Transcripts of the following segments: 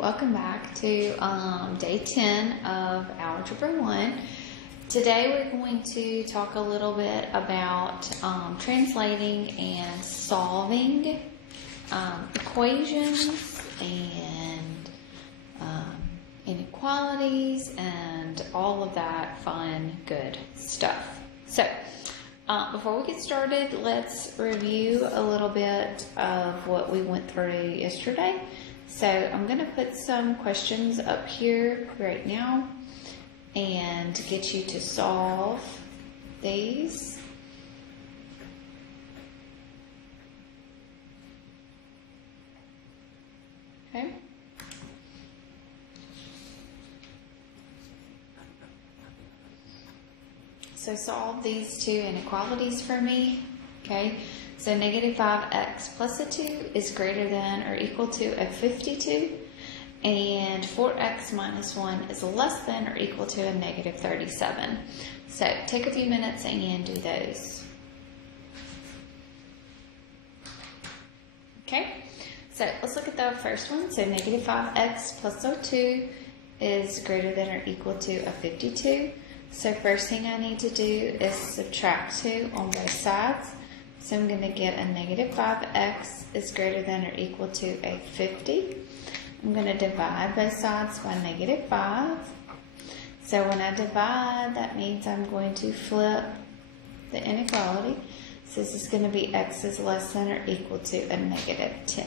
Welcome back to day 10 of Algebra 1. Today we're going to talk a little bit about translating and solving equations and inequalities and all of that fun, good stuff. So, before we get started, let's review a little bit of what we went through yesterday. So I'm going to put some questions up here right now and get you to solve these. Okay. So solve these two inequalities for me. Okay. So negative 5x plus a 2 is greater than or equal to a 52, and 4x minus 1 is less than or equal to a negative 37. So take a few minutes and do those. Okay, so let's look at the first one. So negative 5x plus 2 is greater than or equal to a 52. So first thing I need to do is subtract 2 on both sides. So I'm going to get a negative 5x is greater than or equal to a 50. I'm going to divide both sides by negative 5. So when I divide, that means I'm going to flip the inequality. So this is going to be x is less than or equal to a negative 10.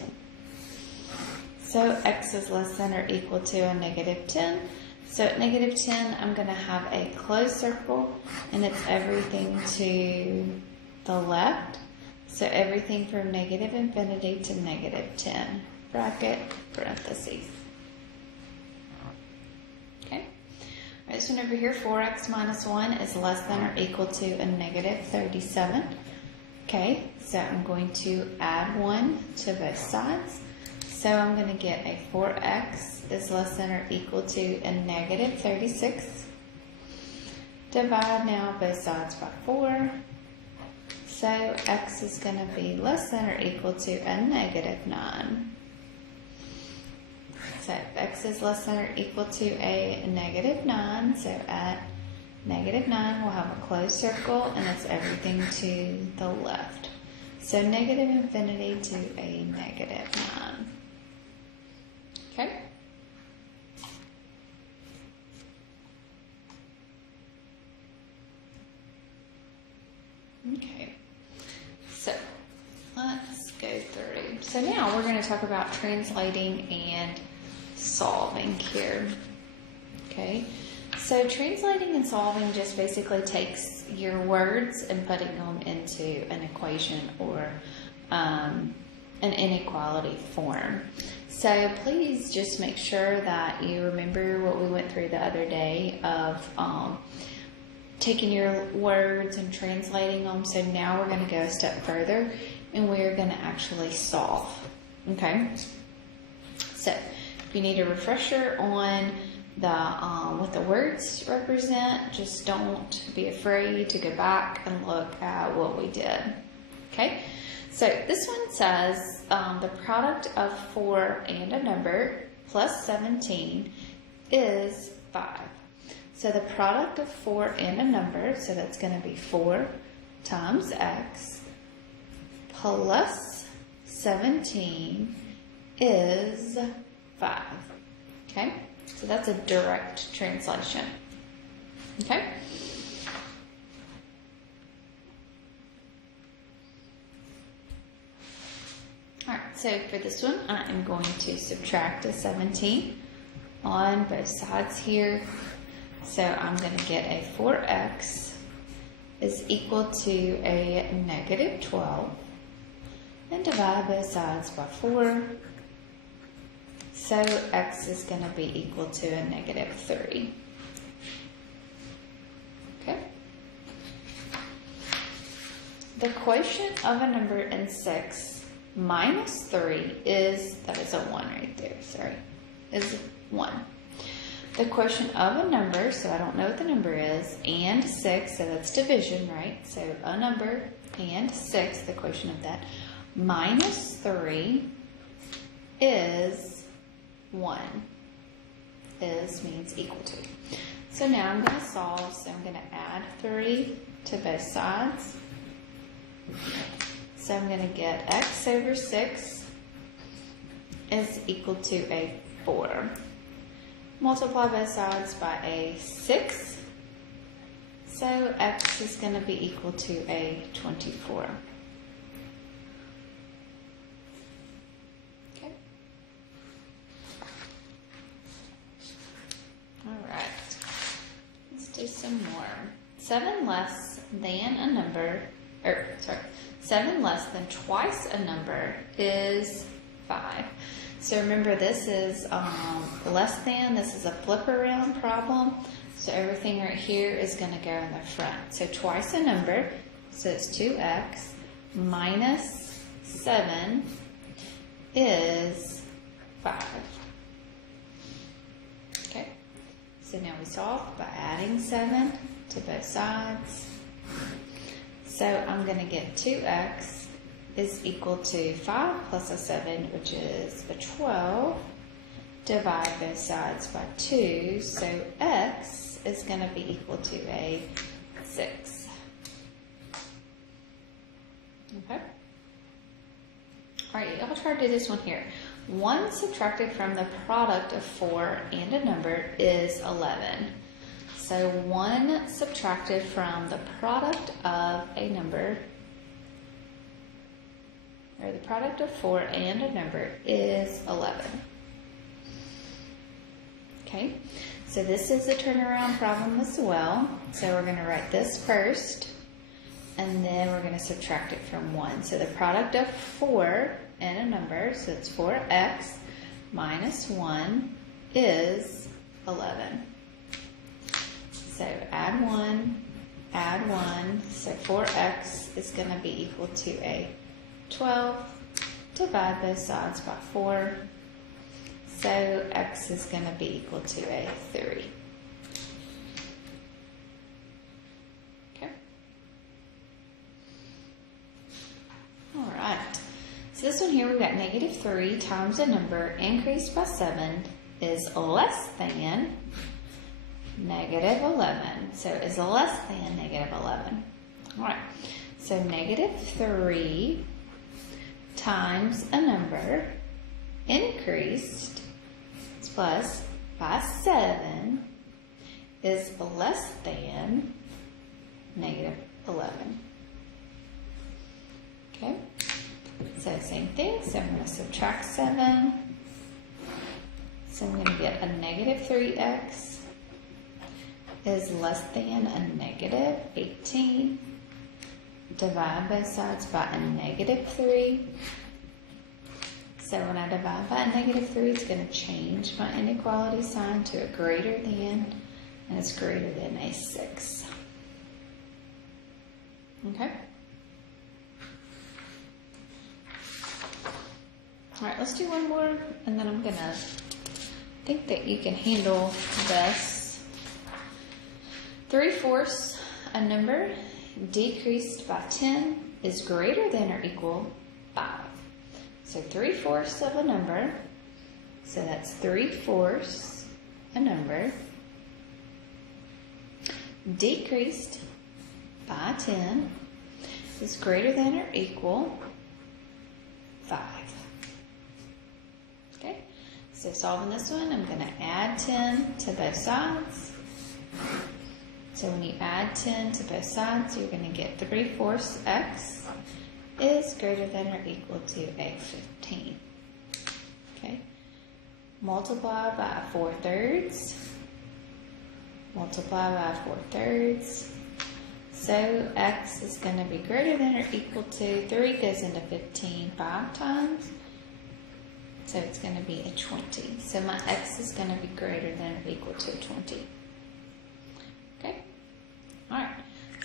So x is less than or equal to a negative 10. So at negative 10, I'm going to have a closed circle, and it's everything to the left. So everything from negative infinity to negative 10, bracket, parentheses. Okay. All right, this one over here, 4x minus 1 is less than or equal to a negative 37. Okay, so I'm going to add 1 to both sides. So I'm going to get a 4x is less than or equal to a negative 36. Divide now both sides by 4. So x is going to be less than or equal to a negative 9. So x is less than or equal to a negative 9. So at negative 9, we'll have a closed circle, and it's everything to the left. So negative infinity to a negative 9. Okay? Okay. So let's go through. So now we're going to talk about translating and solving here. Okay. So translating and solving just basically takes your words and putting them into an equation or an inequality form. So please just make sure that you remember what we went through the other day of taking your words and translating them. So now we're going to go a step further, and we're going to actually solve. Okay? So if you need a refresher on the what the words represent, just don't be afraid to go back and look at what we did. Okay? So this one says the product of 4 and a number plus 17 is 5. So the product of 4 and a number, so that's going to be 4 times x plus 17 is 5. Okay? So that's a direct translation. Okay? Alright, so for this one, I am going to subtract a 17 on both sides here. So I'm going to get a 4x is equal to a negative 12, and divide both sides by 4. So x is going to be equal to a negative 3. Okay. The quotient of a number in 6 minus 3 is, that is a 1 right there, sorry, is 1. The quotient of a number, so I don't know what the number is, and 6, so that's division, right? So a number and 6, the quotient of that, minus 3 is 1 means equal to. So now I'm going to solve, so I'm going to add 3 to both sides. So I'm going to get x over 6 is equal to a 4. Multiply both sides by a 6. So x is going to be equal to a 24. Okay. All right. Let's do some more. 7 less than a number, 7 less than twice a number is 5. So remember, this is less than, this is a flip around problem. So everything right here is going to go in the front. So twice a number, so it's 2x minus 7 is 5. Okay, so now we solve by adding 7 to both sides. So I'm going to get 2x is equal to 5 plus a 7, which is a 12. Divide both sides by 2, so x is going to be equal to a 6. Okay? Alright, I'll try to do this one here. 1 subtracted from the product of 4 and a number is 11. So 1 subtracted from the product of a number, or the product of 4 and a number is 11. Okay, so this is a turnaround problem as well. So we're going to write this first, and then we're going to subtract it from 1. So the product of 4 and a number, so it's 4x minus 1 is 11. So add 1, so 4x is going to be equal to a 12. Divide both sides by 4. So x is going to be equal to a 3. Okay. All right. So this one here, we've got negative 3 times a number increased by 7 is less than negative 11. So is less than negative 11. All right. So negative 3 times a number increased plus by 7 is less than negative 11. Okay, so same thing. So I'm going to subtract 7. So I'm going to get a negative 3x is less than a negative 18. Divide both sides by a negative 3. So when I divide by a negative 3, it's going to change my inequality sign to a greater than, and it's greater than a 6. Okay? All right, let's do one more, and then I'm going to think that you can handle this. 3/4 a number decreased by 10 is greater than or equal 5. So 3/4 of a number, so that's 3/4 a number, decreased by 10 is greater than or equal 5. Okay, so solving this one, I'm going to add 10 to both sides. So when you add 10 to both sides, you're going to get 3/4 x is greater than or equal to a 15. Okay. Multiply by 4/3. Multiply by 4/3. So x is going to be greater than or equal to, 3 goes into 15 5 times. So it's going to be a 20. So my x is going to be greater than or equal to 20. Okay. All right.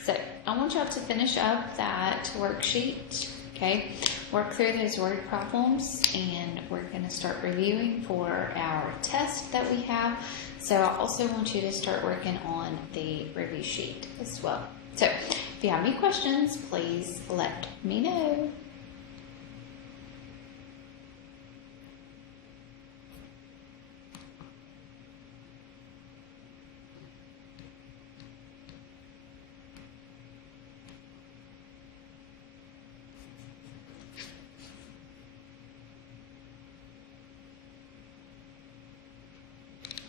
So I want y'all to finish up that worksheet, okay? Work through those word problems, and we're going to start reviewing for our test that we have. So I also want you to start working on the review sheet as well. So if you have any questions, please let me know.